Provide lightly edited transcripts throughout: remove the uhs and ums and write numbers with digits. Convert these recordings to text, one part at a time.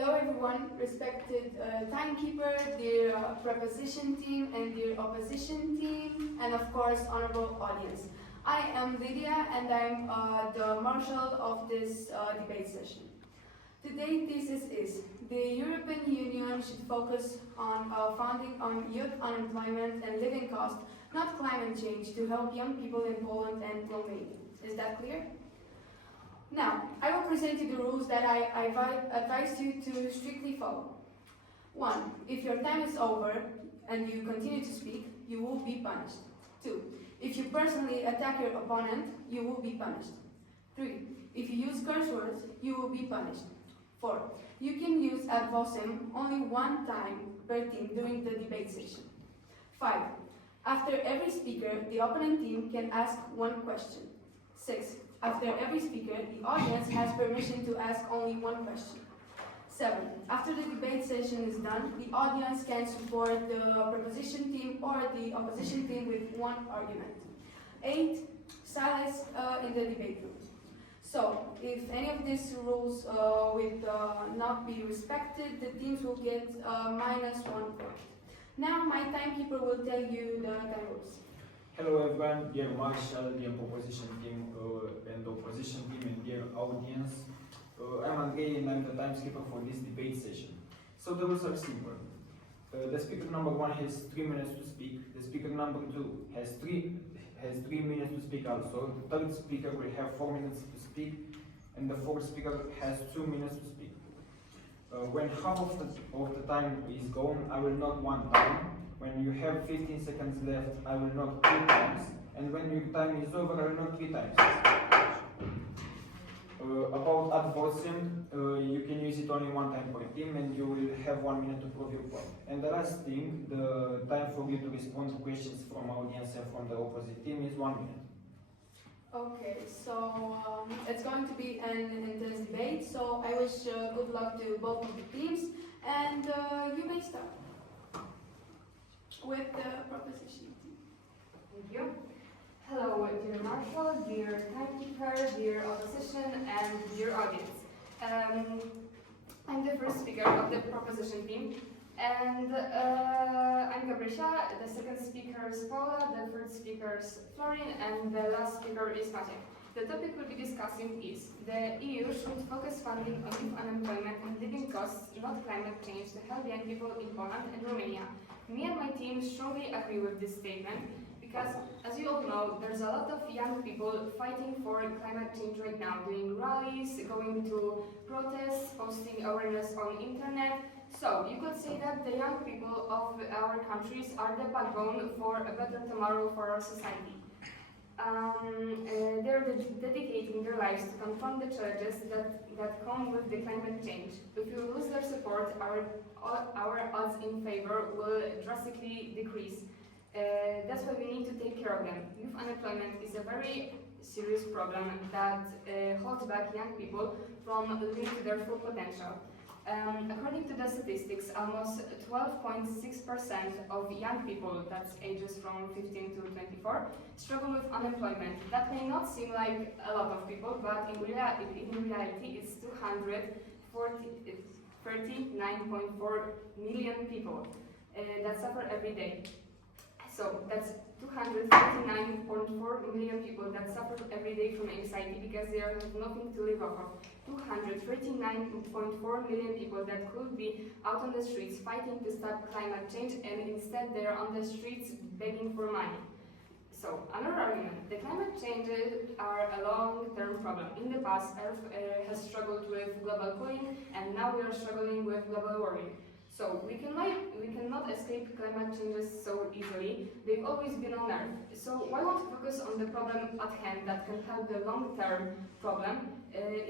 Hello everyone, respected timekeeper, dear preposition team and dear opposition team, and of course honorable audience. I am Lydia and I'm the marshal of this debate session. Today's thesis is the European Union should focus on funding on youth unemployment and living costs, not climate change, to help young people in Poland and Romania. Is that clear? Now, I will present you the rules that I advise you to strictly follow. 1. If your time is over and you continue to speak, you will be punished. 2. If you personally attack your opponent, you will be punished. 3. If you use curse words, you will be punished. 4. You can use ad vocem only one time per team during the debate session. 5. After every speaker, the opponent team can ask one question. 6. After every speaker, the audience has permission to ask only one question. 7. After the debate session is done, the audience can support the proposition team or the opposition team with one argument. 8. Silence in the debate room. So, if any of these rules will not be respected, the teams will get -1 point. Now, my timekeeper will tell you the time rules. Hello everyone, dear Marshall, dear proposition team and opposition team and dear audience. I'm Andrei and I'm the timekeeper for this debate session. So the rules are simple. The speaker number 1 has 3 minutes to speak. The speaker number 2 has 3 minutes to speak also. The third speaker will have 4 minutes to speak, and the fourth speaker has 2 minutes to speak. When half of the time is gone, I will note 1 time. When you have 15 seconds left, I will note 2 times, and when your time is over, I will note 3 times. About ad vocem, you can use it only 1 time per team, and you will have 1 minute to prove your point. And the last thing, the time for you to respond to questions from audience and from the opposite team is 1 minute. Okay, so it's going to be an intense debate, so I wish good luck to both of the teams, and you may start with the proposition team. Thank you. Hello, dear Marshall, dear timekeeper, dear opposition, and dear audience. I'm the first speaker of the proposition team, and I'm Gabrysia. The second speaker is Paula, the third speaker is Florin, and the last speaker is Maciek. The topic we'll be discussing is the EU should focus funding on youth unemployment and living costs, not climate change, to help young people in Poland and Romania. Me and my team strongly agree with this statement because, as you all know, there's a lot of young people fighting for climate change right now, doing rallies, going to protests, posting awareness on internet. So you could say that the young people of our countries are the backbone for a better tomorrow for our society. They're dedicating their lives to confront the challenges that come with the climate change. If we lose their support, our odds in favor will drastically decrease. That's why we need to take care of them. Youth unemployment is a very serious problem that holds back young people from living to their full potential. According to the statistics, almost 12.6% of young people, that's ages from 15 to 24, struggle with unemployment. That may not seem like a lot of people, but in reality it's 239.4 million people that suffer every day. So that's 239.4 million people that suffer every day from anxiety because they have nothing to live off of. 239.4 million people that could be out on the streets fighting to stop climate change, and instead they are on the streets begging for money. So, another argument, the climate changes are a long-term problem. In the past, Earth has struggled with global cooling, and now we are struggling with global warming. So we cannot escape climate changes so easily. They've always been on Earth. So why not focus on the problem at hand that can help the long-term problem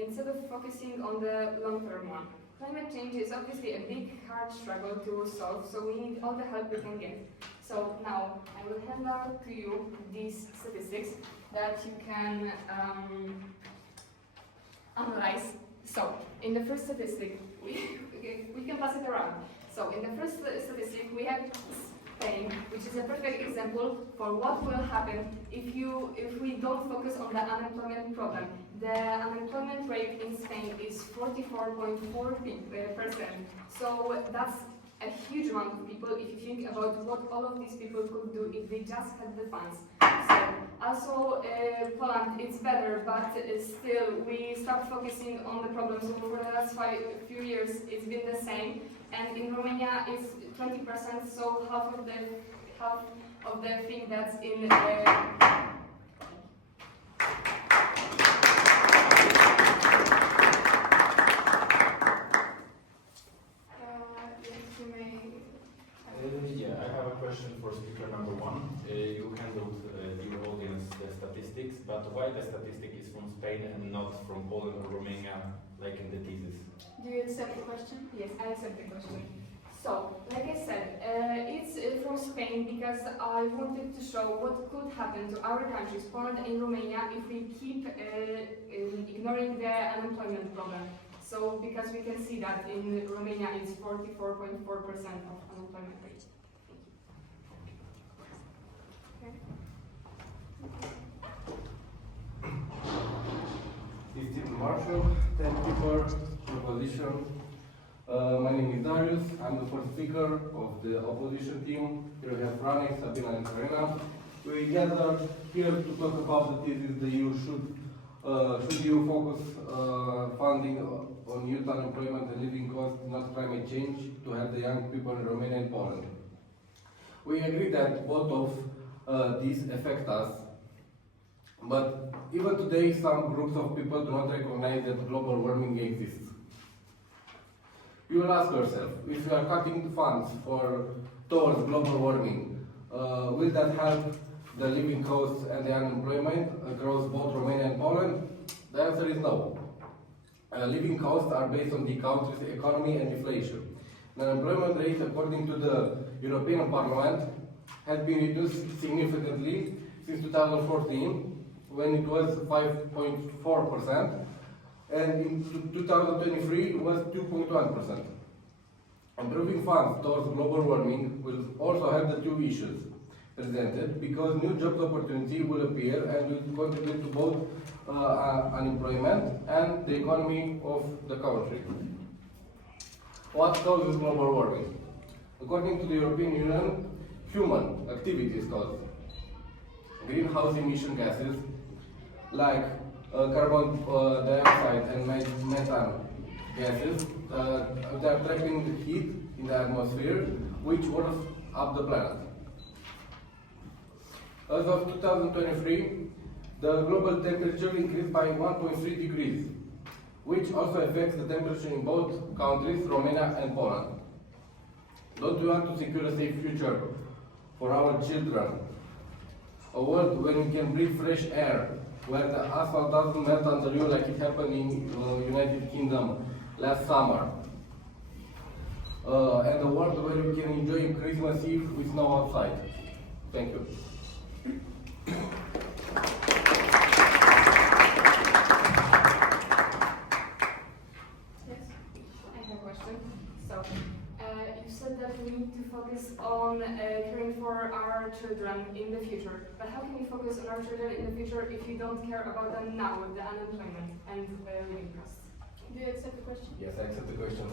instead of focusing on the long-term one? Climate change is obviously a big, hard struggle to solve, so we need all the help we can get. So now I will hand out to you these statistics that you can analyze. So in the first statistic, we can pass it around. So in the first statistic, we have Spain, which is a perfect example for what will happen if we don't focus on the unemployment problem. The unemployment rate in Spain is 44.4%. So that's a huge amount of people if you think about what all of these people could do if they just had the funds. So also Poland, it's better, but still we start focusing on the problems. So over the last few years it's been the same, and in Romania it's 20%, so half of the thing that's in Yeah, I have a question for speaker number one. You handled your audience the statistics, but why the statistic is from Spain and not from Poland or Romania, like in the thesis? Do you accept the question? Yes, I accept the question. So, like I said, it's from Spain because I wanted to show what could happen to our countries, Poland and Romania, if we keep ignoring the unemployment problem. So, because we can see that in Romania it's 44.4% of unemployment rate. Steve Marshall, timekeeper, opposition. My name is Darius. I'm the first speaker of the opposition team. Here we have Rani, Sabina, and Karina. We gathered here to talk about the thesis the EU should EU focus funding on youth unemployment and living costs, not climate change, to help the young people in Romania and Poland. We agree that both of these affect us. But even today, some groups of people do not recognize that global warming exists. You will ask yourself, if you are cutting funds towards global warming, will that help the living costs and the unemployment across both Romania and Poland? The answer is no. Living costs are based on the country's economy and inflation. The unemployment rate, according to the European Parliament, has been reduced significantly since 2014, when it was 5.4%, and in 2023 it was 2.1%. Improving funds towards global warming will also have the two issues presented, because new job opportunities will appear and will contribute to both unemployment and the economy of the country. What causes global warming? According to the European Union, human activities cause greenhouse emission gases like carbon dioxide and methane gases they are trapping the heat in the atmosphere, which warms up the planet. As of 2023, the global temperature increased by 1.3 degrees, which also affects the temperature in both countries, Romania and Poland. Don't we want to secure a safe future for our children? A world where we can breathe fresh air, where the asphalt doesn't melt under you like it happened in United Kingdom last summer. And a world where we can enjoy Christmas Eve with snow outside. Thank you. Yes, I have a question. So, you said that we need to focus on caring for our children in the future. But how can we focus on our children in the future if we don't care about them now with the unemployment and living costs? Do you accept the question? Yes, I accept the question.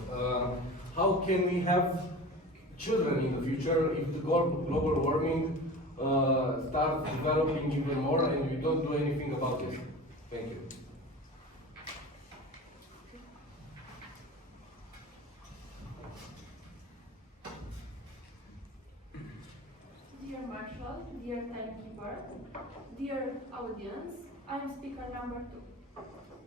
How can we have children in the future if the global warming starts developing even more and we don't do anything about it? Thank you. Dear Marshall, dear timekeeper, dear audience, I am speaker number 2.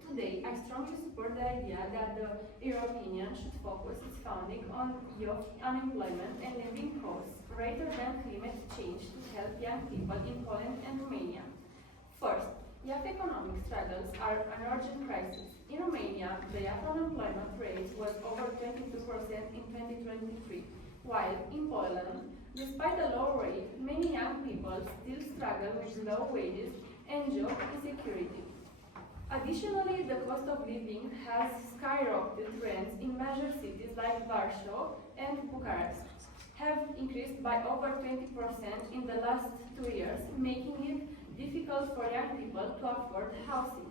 Today, I strongly support the idea that the European Union should focus its funding on youth unemployment and living costs rather than climate change to help young people in Poland and Romania. First, youth economic struggles are an urgent crisis. In Romania, the youth unemployment rate was over 22% in 2023, while in Poland, despite the low rate, many young people still struggle with low wages and job insecurity. Additionally, the cost of living has skyrocketed rents in major cities like Warsaw and Bucharest. have increased by over 20% in the last 2 years, making it difficult for young people to afford housing.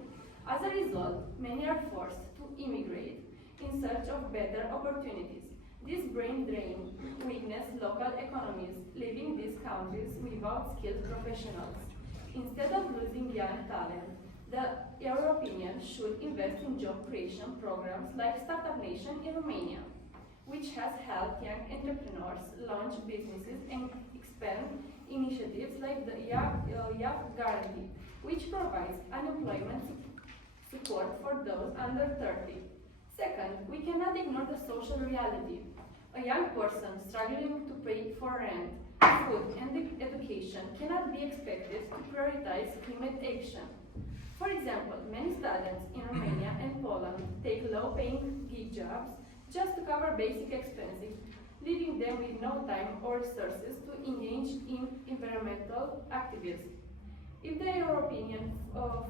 As a result, many are forced to immigrate in search of better opportunities. This brain drain weakens local economies, leaving these countries without skilled professionals. Instead of losing young talent, the Europeans should invest in job creation programs like Startup Nation in Romania, which has helped young entrepreneurs launch businesses and expand initiatives like the Young Guarantee, which provides unemployment support for those under 30. Second, we cannot ignore the social reality. A young person struggling to pay for rent, food, and education cannot be expected to prioritize climate action. For example, many students in Romania and Poland take low-paying gig jobs just to cover basic expenses, leaving them with no time or resources to engage in environmental activism. If the European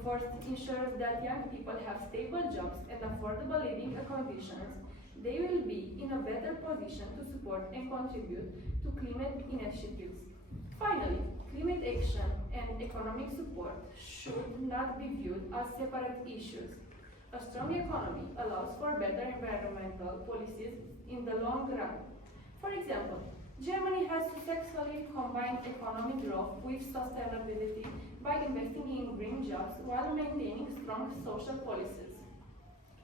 first ensures that young people have stable jobs and affordable living conditions, they will be in a better position to support and contribute to climate initiatives. Finally, climate action and economic support should not be viewed as separate issues. A strong economy allows for better environmental policies in the long run. For example, Germany has successfully combined economic growth with sustainability by investing in green jobs while maintaining strong social policies.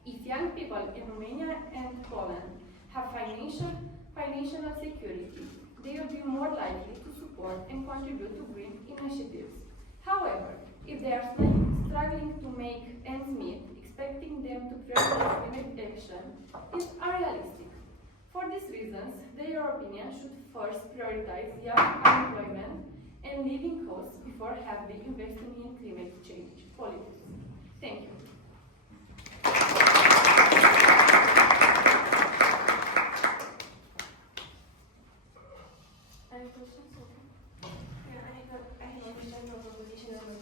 If young people in Romania and Poland have financial security, they will be more likely to support and contribute to green initiatives. However, if they are struggling to make ends meet, expecting them to prioritize climate action is unrealistic. For these reasons, the European should first prioritize young unemployment and living costs before heavily investing in climate change policies. Thank you. Any questions? Yeah, I have a question for proposition number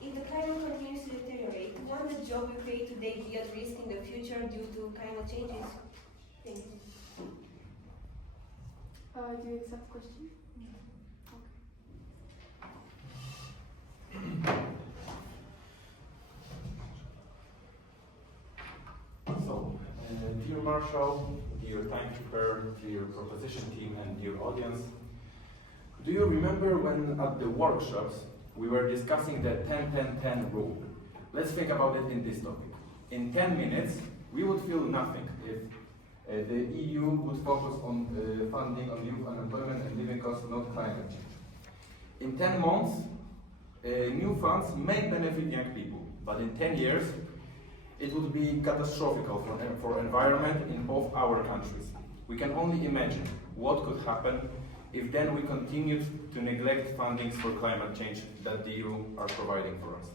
2. If the climate continues to deteriorate, won't the job we create today be at risk in the future due to climate changes? Thank you. Do you accept the question? So, dear Marshall, dear timekeeper, dear proposition team, and dear audience, do you remember when at the workshops we were discussing the 10-10-10 rule? Let's think about it in this topic. In 10 minutes, we would feel nothing if the EU would focus on funding on youth unemployment and living costs, not climate change. In 10 months, new funds may benefit young people, but in 10 years, it would be catastrophic for environment in both our countries. We can only imagine what could happen if then we continued to neglect fundings for climate change that the EU are providing for us.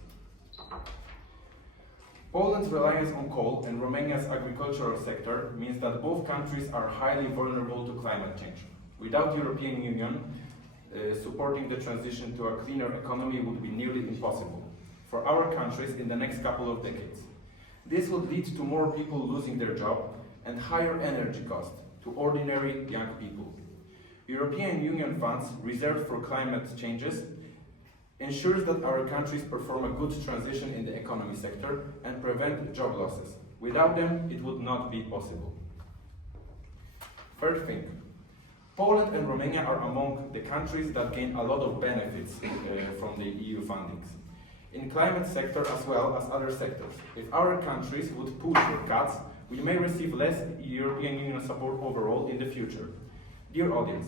Poland's reliance on coal and Romania's agricultural sector means that both countries are highly vulnerable to climate change. Without the European Union, supporting the transition to a cleaner economy would be nearly impossible for our countries in the next couple of decades. This would lead to more people losing their job and higher energy costs to ordinary young people. European Union funds reserved for climate changes ensures that our countries perform a good transition in the economy sector and prevent job losses. Without them, it would not be possible. Third thing, Poland and Romania are among the countries that gain a lot of benefits from the EU fundings. In climate sector as well as other sectors. If our countries would push for cuts, we may receive less European Union support overall in the future. Dear audience,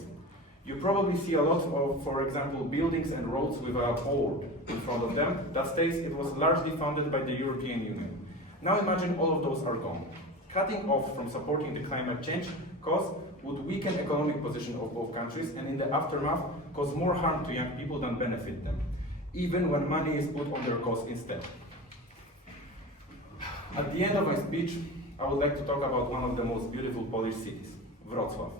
you probably see a lot of, for example, buildings and roads with a board in front of them that states it was largely funded by the European Union. Now imagine all of those are gone. Cutting off from supporting the climate change cause would weaken economic position of both countries and in the aftermath cause more harm to young people than benefit them, even when money is put on their cause instead. At the end of my speech, I would like to talk about one of the most beautiful Polish cities, Wrocław.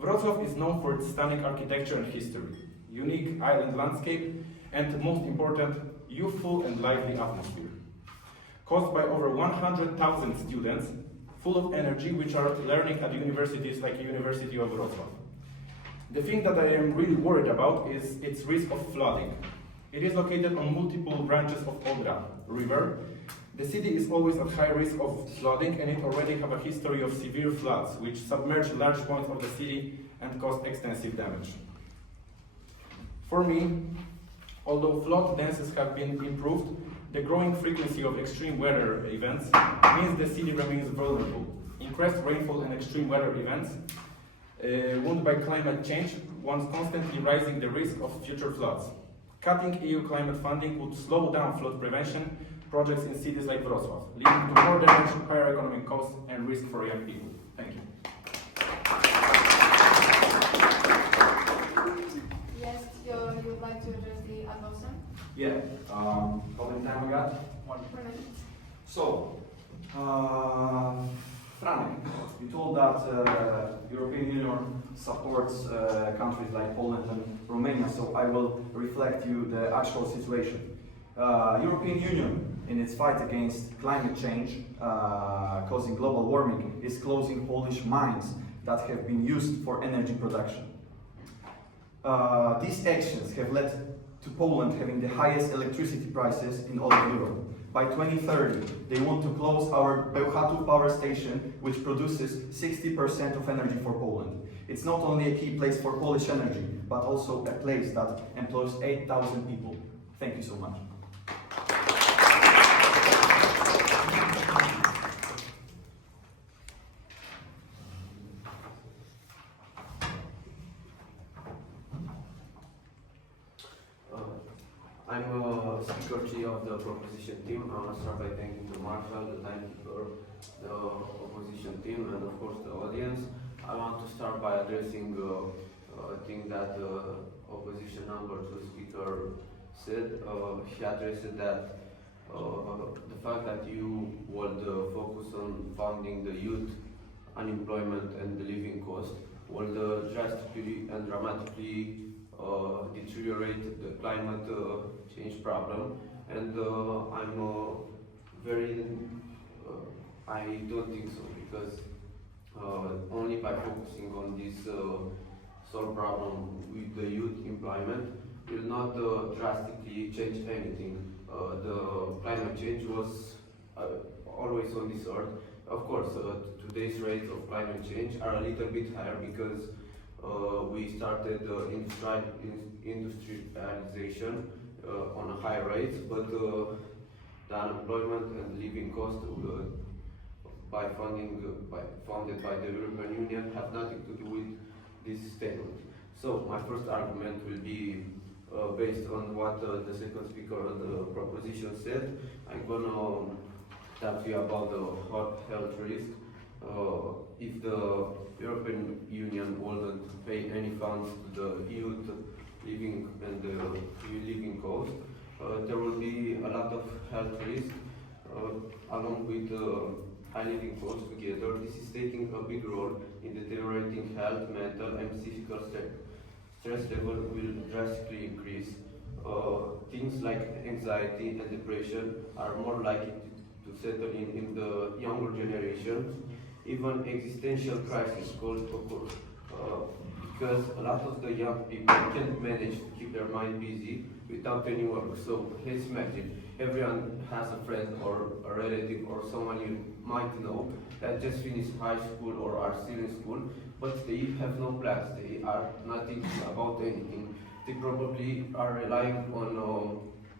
Wrocław is known for its stunning architecture and history, unique island landscape, and most important, youthful and lively atmosphere. Caused by over 100,000 students, full of energy, which are learning at universities like University of Wrocław. The thing that I am really worried about is its risk of flooding. It is located on multiple branches of Odra River. The city is always at high risk of flooding, and it already have a history of severe floods, which submerge large points of the city and cause extensive damage. For me, although flood dances have been improved, the growing frequency of extreme weather events means the city remains vulnerable. Increased rainfall and extreme weather events, wound by climate change, once constantly raising the risk of future floods. Cutting EU climate funding would slow down flood prevention projects in cities like Wrocław, leading to more damage, higher economic costs, and risk for young people. Thank you. Yes, you would like to address the adoption? Yeah, how many time we got? 1 minute. So, Franek, you told that European Union supports countries like Poland and Romania, so I will reflect you the actual situation. European Union, in its fight against climate change causing global warming, is closing Polish mines that have been used for energy production. These actions have led to Poland having the highest electricity prices in all of Europe. By 2030, they want to close our Bełchatów power station, which produces 60% of energy for Poland. It's not only a key place for Polish energy, but also a place that employs 8,000 people. Thank you so much. I'm a speaker G of the proposition team. I want to start by thanking the Marshal, the timekeeper, the opposition team, and of course the audience. I want to start by addressing a thing that opposition number 2 speaker said. He addressed that the fact that you would focus on funding the youth unemployment and the living cost will drastically and dramatically deteriorate the climate change problem, and I don't think so, because only by focusing on this sole problem with the youth employment will not drastically change anything. The climate change was always on this earth. Of course, today's rates of climate change are a little bit higher because we started industrialization on a high rate, but the unemployment and living cost funded by the European Union have nothing to do with this statement. So my first argument will be based on what the second speaker of the proposition said. I'm gonna talk to you about the health risk. If the European Union wouldn't pay any funds to the youth living and the living cost, there will be a lot of health risk along with high living costs together. This is taking a big role in deteriorating health, mental and physical state. Stress level will drastically increase. Things like anxiety and depression are more likely to settle in the younger generation. Even existential crisis could occur because a lot of the young people can't manage to keep their mind busy without any work. So let's imagine everyone has a friend or a relative or someone you might know that just finished high school or are still in school, but they have no plans. They are not thinking about anything. They probably are relying on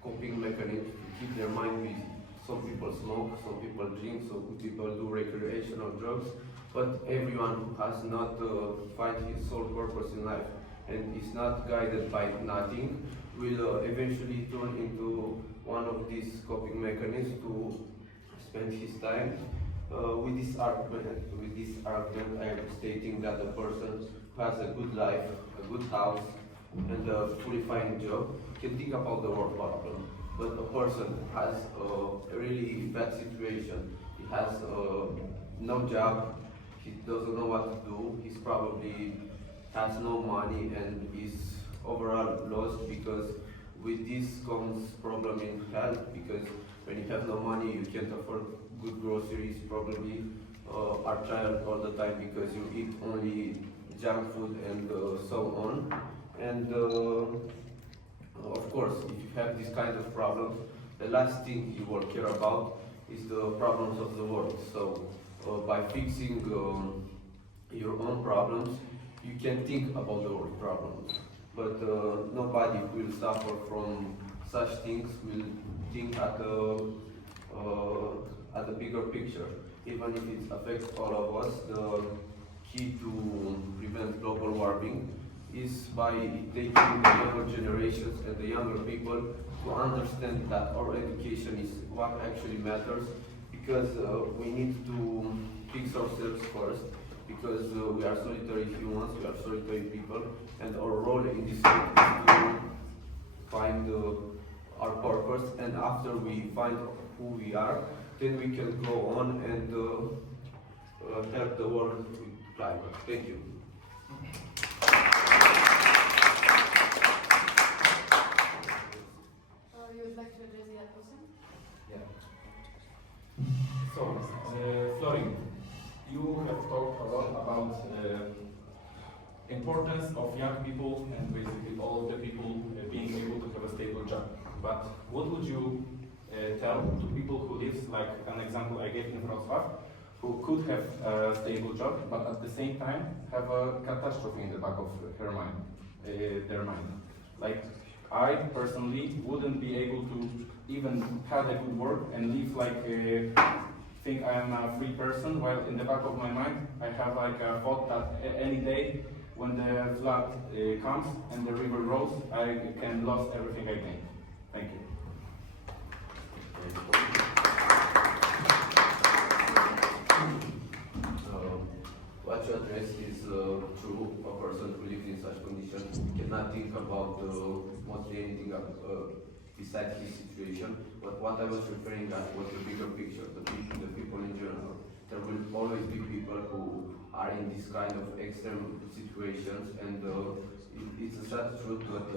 coping mechanisms to keep their mind busy. Some people smoke, some people drink, some people do recreational drugs, but everyone who has not found his sole purpose in life and is not guided by nothing will eventually turn into one of these coping mechanisms to spend his time with this argument. With this argument, I am stating that the person who has a good life, a good house, and a fully fine job can think about the world problem. But a person has a really bad situation. He has no job, he doesn't know what to do, he's probably has no money and is overall lost, because with this comes problem in health, because when you have no money you can't afford good groceries, probably are tired all the time because you eat only junk food, and so on. And of course, if you have this kind of problems, the last thing you will care about is the problems of the world. So by fixing your own problems, you can think about the world problems. But nobody will suffer from such things, will think at the bigger picture. Even if it affects all of us, the key to prevent global warming is by taking the younger generations and the younger people to understand that our education is what actually matters, because we need to fix ourselves first, because we are solitary humans, we are solitary people, and our role in this world is to find our purpose, and after we find who we are, then we can go on and help the world with climate. Thank you. You would like to address that question? Yeah. So, Florin, you have talked a lot about importance of young people and basically all of the people being able to have a stable job. But what would you tell to people who live, like an example I gave in Wrocław, who could have a stable job, but at the same time have a catastrophe in the back of their mind? Like, I personally wouldn't be able to even have a good work and live like think I am a free person, while in the back of my mind I have like a thought that any day when the flood comes and the river grows, I can lose everything I think. Thank you. What you address is true. A person who lives in such conditions cannot think about mostly anything besides his situation. But what I was referring at was the bigger picture, the people in general. There will always be people who are in this kind of extreme situations, and it's a sad truth that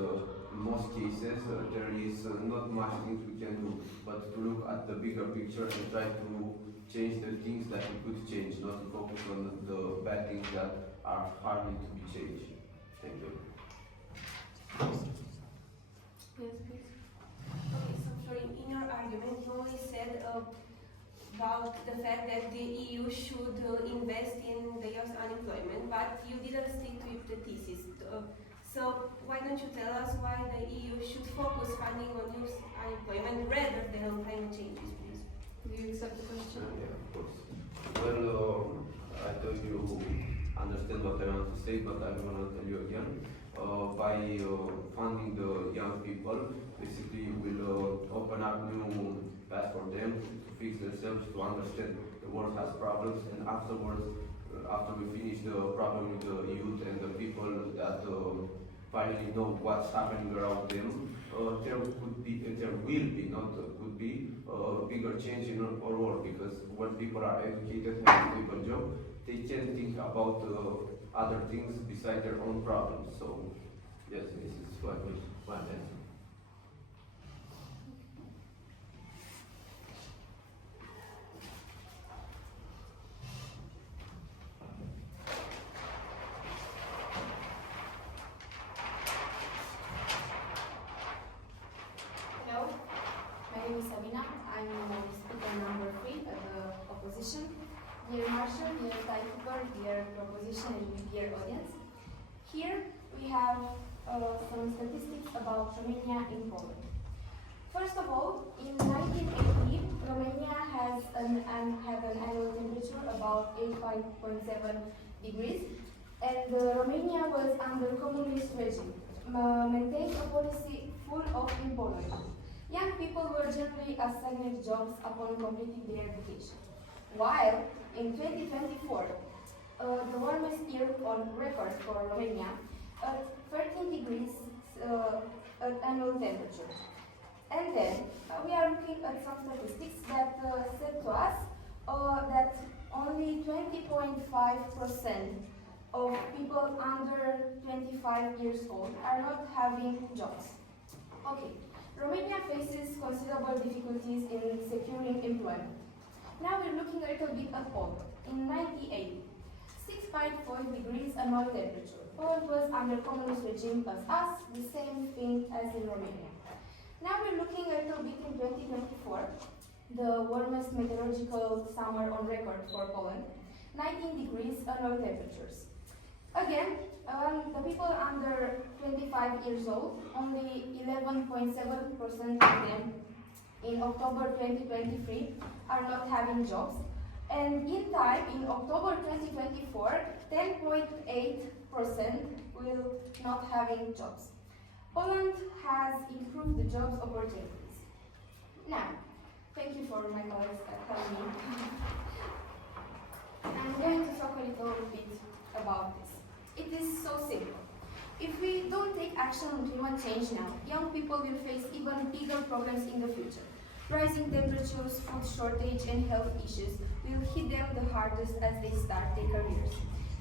in most cases there is not much things we can do, but to look at the bigger picture and try to change the things that we could change, not to focus on the bad things that are hardly to be changed. Thank you. Yes, please. Okay, so Florin, in your argument, you only said about the fact that the EU should invest in the youth unemployment, but you didn't stick to the thesis. So why don't you tell us why the EU should focus funding on youth unemployment rather than on climate changes, please? Do you accept the question? Yeah, of course. Well, I thought you understand what I want to say, but I'm going to tell you again. By funding the young people, basically you will open up new paths for them to fix themselves, to understand the world has problems, and afterwards, after we finish the problem with the youth and the people that finally know what's happening around them, there will be a bigger change in our world, because when people are educated and have a stable job, they can think about other things besides their own problems. So, yes, this is what was my answer. Hello, my name is Sabina. I'm speaker number 3 of the opposition. Dear Marshall, dear timekeeper, dear proposition, and dear audience. Here we have some statistics about Romania in Poland. First of all, in 1980, Romania had an annual temperature about 85.7 degrees, and Romania was under communist regime, maintained a policy full of employment. Young people were generally assigned jobs upon completing their education. While in 2024, the warmest year on record for Romania, at 13 degrees annual temperature. And then we are looking at some statistics that said to us that only 20.5% of people under 25 years old are not having jobs. Okay, Romania faces considerable difficulties in securing employment. Now we're looking a little bit at Poland. In 1998, 6.4 degrees annual temperature. Poland was under communist regime as us, the same thing as in Romania. Now we're looking a little bit in 2024, the warmest meteorological summer on record for Poland, 19 degrees annual temperatures. Again, the people under 25 years old, only 11.7% of them in October 2023 are not having jobs. And in time, in October 2024, 10.8% will not having jobs. Poland has improved the jobs opportunities. Now, thank you for my colleagues that helped me. I'm going to talk a little bit about this. It is so simple. If we don't take action on climate change now, young people will face even bigger problems in the future. Rising temperatures, food shortage, and health issues will hit them the hardest as they start their careers.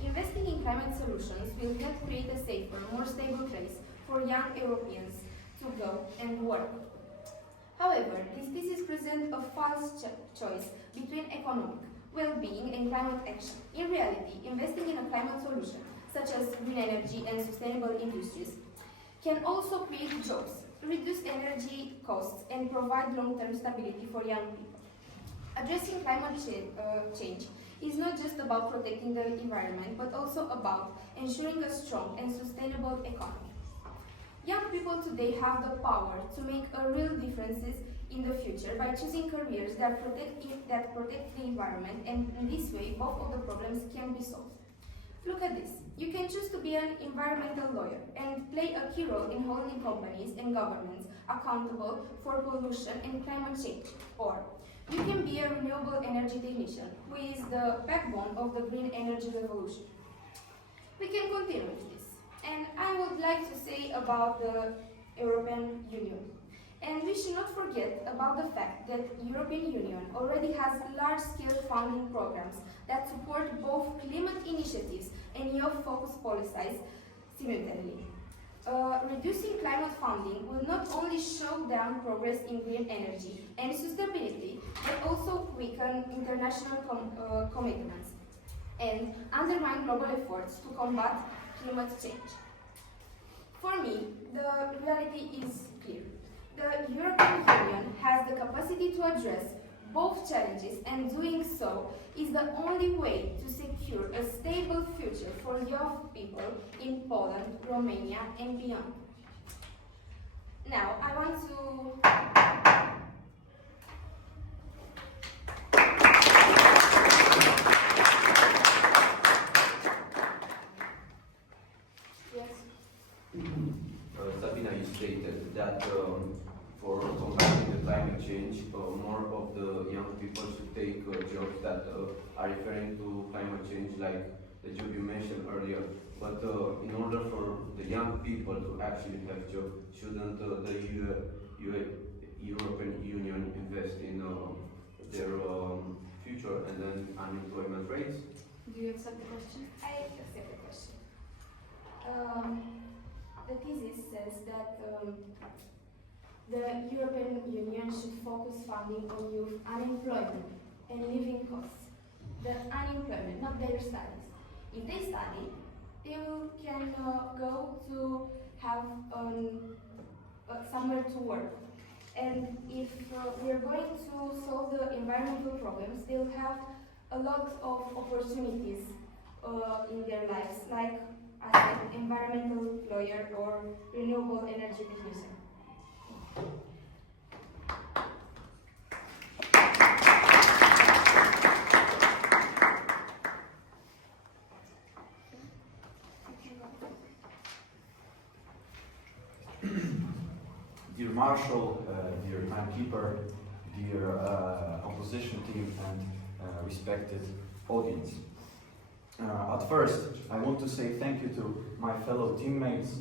Investing in climate solutions will help create a safer, more stable place for young Europeans to go and work. However, this thesis presents a false choice between economic well-being and climate action. In reality, investing in a climate solution, such as green energy and sustainable industries, can also create jobs, reduce energy costs, and provide long-term stability for young people. Addressing climate change is not just about protecting the environment, but also about ensuring a strong and sustainable economy. Young people today have the power to make a real difference in the future by choosing careers that protect the environment, and in this way, both of the problems can be solved. Look at this. You can choose to be an environmental lawyer and play a key role in holding companies and governments accountable for pollution and climate change. Or you can be a renewable energy technician, who is the backbone of the green energy revolution. We can continue with this. And I would like to say about the European Union. And we should not forget about the fact that the European Union already has large-scale funding programs that support both climate initiatives and youth-focused policies simultaneously. Reducing climate funding will not only show down progress in green energy and sustainability, but also weaken international commitments and undermine global efforts to combat climate change. For me, the reality is clear. The European Union has the capacity to address both challenges, and doing so is the only way to secure a stable future for young people in Poland, Romania, and beyond. Now, I want to Sabina, you stated that for combating the climate change, more of the young people should take jobs that are referring to climate change, like the job you mentioned earlier. But in order for the young people to actually have jobs, shouldn't the European Union invest in their future and then unemployment rates? Do you accept the question? I accept the question. The thesis says that the European Union should focus funding on youth unemployment and living costs. The unemployment, not their studies. If they study, they can go to have somewhere to work. And if we are going to solve the environmental problems, they'll have a lot of opportunities in their lives, like as an environmental lawyer or renewable energy technician. Dear Marshall, dear timekeeper, dear opposition team, and respected audience. At first, I want to say thank you to my fellow teammates.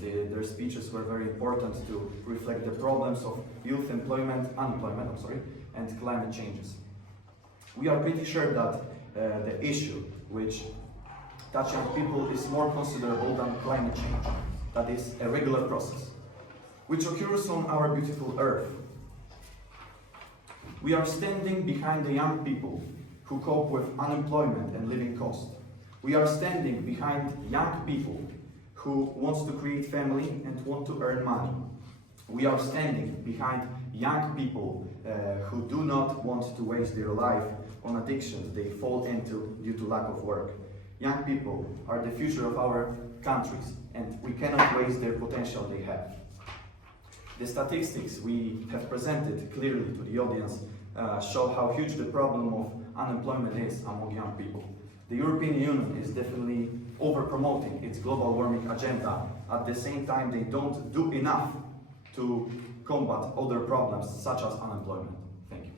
Their speeches were very important to reflect the problems of youth unemployment, and climate changes. We are pretty sure that the issue which touches young people is more considerable than climate change. That is a regular process, which occurs on our beautiful Earth. We are standing behind the young people who cope with unemployment and living costs. We are standing behind young people who want to create family and want to earn money. We are standing behind young people who do not want to waste their life on addictions they fall into due to lack of work. Young people are the future of our countries, and we cannot waste their potential they have. The statistics we have presented clearly to the audience show how huge the problem of unemployment is among young people. The European Union is definitely over-promoting its global warming agenda. At the same time, they don't do enough to combat other problems such as unemployment. Thank you.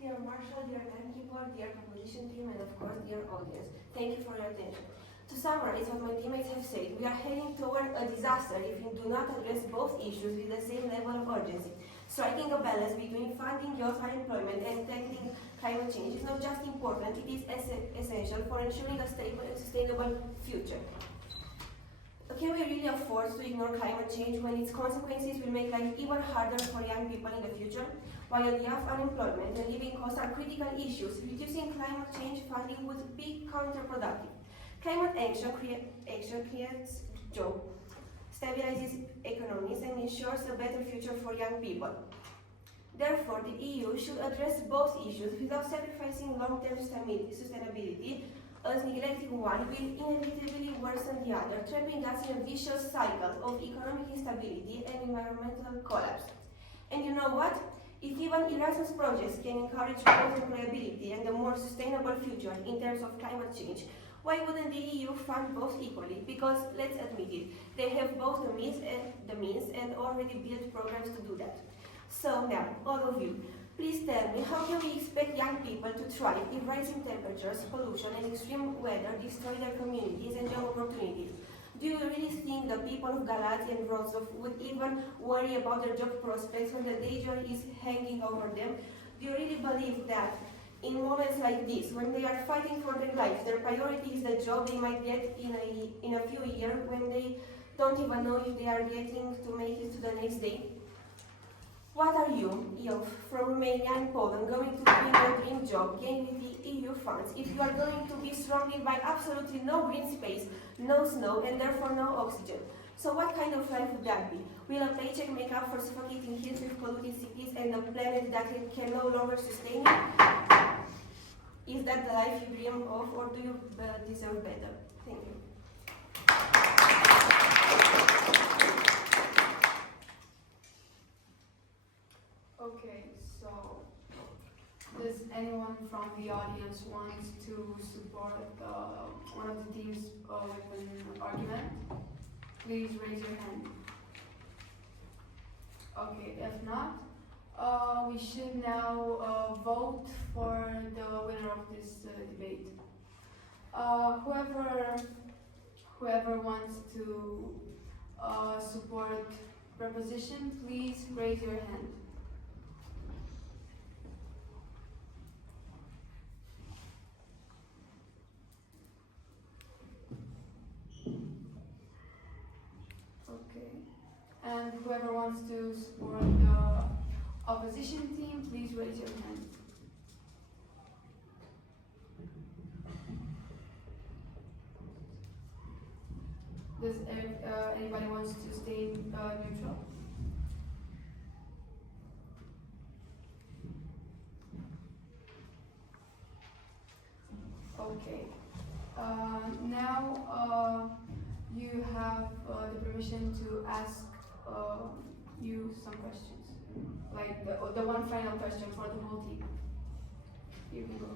Dear Marshall, dear timekeeper, dear proposition team, and of course, dear audience, thank you for your attention. To summarize what my teammates have said, we are heading toward a disaster if we do not address both issues with the same level of urgency. Striking a balance between funding youth unemployment and tackling climate change is not just important, it is essential for ensuring a stable and sustainable future. Can we really afford to ignore climate change when its consequences will make life even harder for young people in the future? While youth unemployment and living costs are critical issues, reducing climate change funding would be counterproductive. Climate action creates jobs, stabilizes economies, and ensures a better future for young people. Therefore, the EU should address both issues without sacrificing long-term sustainability, as neglecting one will inevitably worsen the other, trapping us in a vicious cycle of economic instability and environmental collapse. And you know what? If even Erasmus projects can encourage growth, employability, and a more sustainable future in terms of climate change, why wouldn't the EU fund both equally? Because, let's admit it, they have both the means and already built programs to do that. So now, all of you, please tell me, how can we expect young people to thrive if rising temperatures, pollution, and extreme weather destroy their communities and job opportunities? Do you really think the people of Galați and Wrocław would even worry about their job prospects when the danger is hanging over them? Do you really believe that in moments like this, when they are fighting for their lives, their priority is the job they might get in a few years, when they don't even know if they are getting to make it to the next day? What are you, youth from Romania and Poland, going to do in your dream job, gained with the EU funds, if you are going to be surrounded by absolutely no green space, no snow, and therefore no oxygen? So what kind of life would that be? Will a paycheck make up for suffocating hills with polluted cities and a planet that can no longer sustain you? Is that the life you dream of, or do you deserve better? Thank you. Okay, so does anyone from the audience want to support one of the teams with an argument? Please raise your hand. Okay, if not, we should now vote for the winner of this debate. Whoever wants to support proposition, please raise your hand. And whoever wants to support the opposition team, please raise your hand. Does anybody wants to stay neutral? Okay. Now you have the permission to ask you some questions, like the one final question for the whole team. You can go.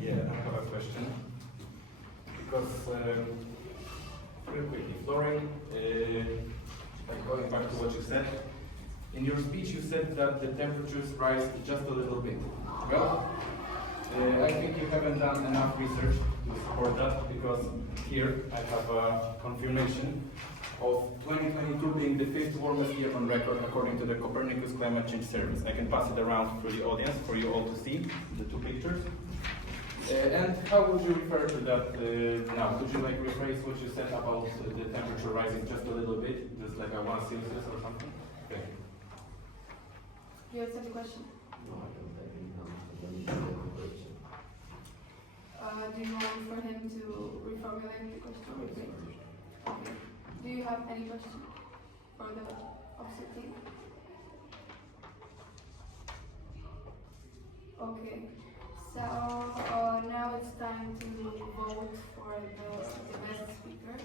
Yeah, I have a question. Because, real quickly, Florian, like going back to what you said, in your speech you said that the temperatures rise just a little bit. Well, I think you haven't done enough research to support that, because here I have a confirmation of 2022 being the 5th warmest year on record according to the Copernicus Climate Change Service. I can pass it around for the audience for you all to see the two pictures. And how would you refer to that now? Could you like rephrase what you said about the temperature rising just a little bit, just like a 1 Celsius or something? Thank you. Do you have a question? No, I don't have any question. Do you want for him to reformulate the question? Okay. Do you have any question for the opposite team? Okay. So now it's time to vote for the best speaker.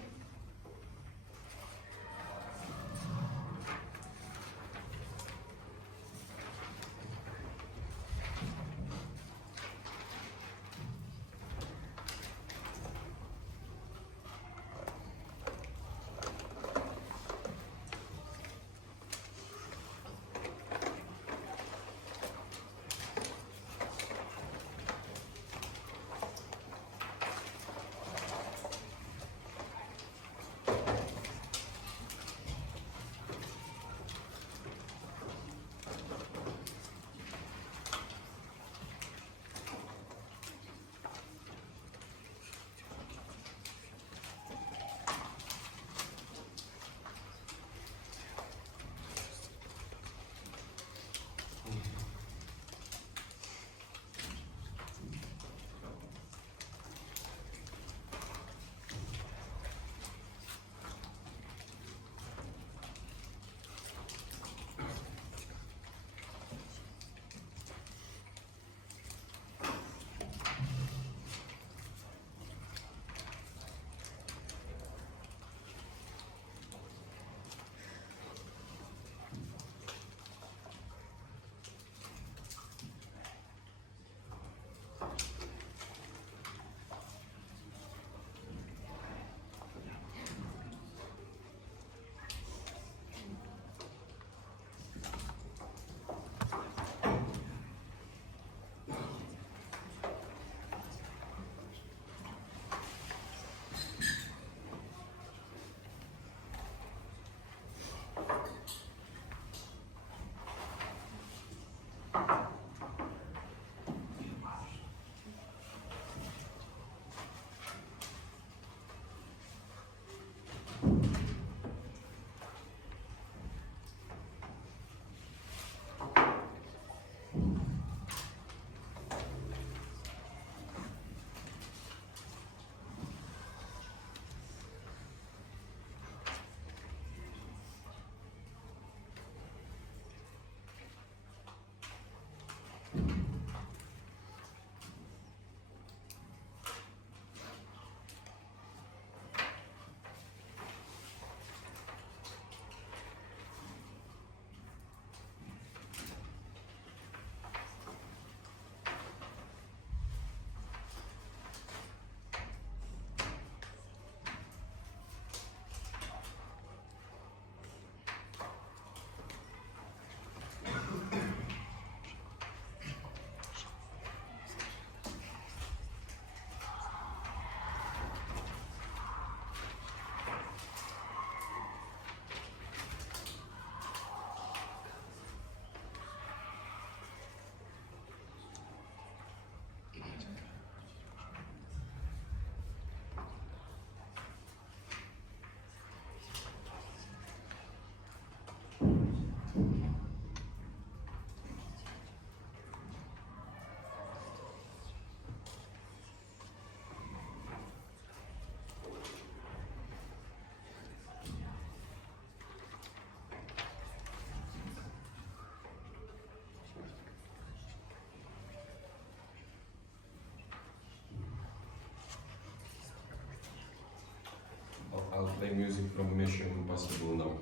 I'll play music from Mission Impossible now,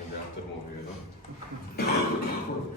in the after movie, you know?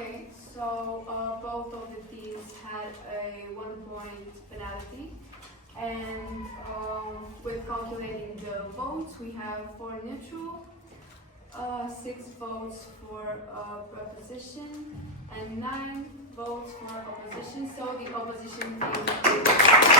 Okay, so both of the teams had a 1-point penalty, and with calculating the votes, we have 4 neutral, 6 votes for proposition, and 9 votes for opposition. So the opposition team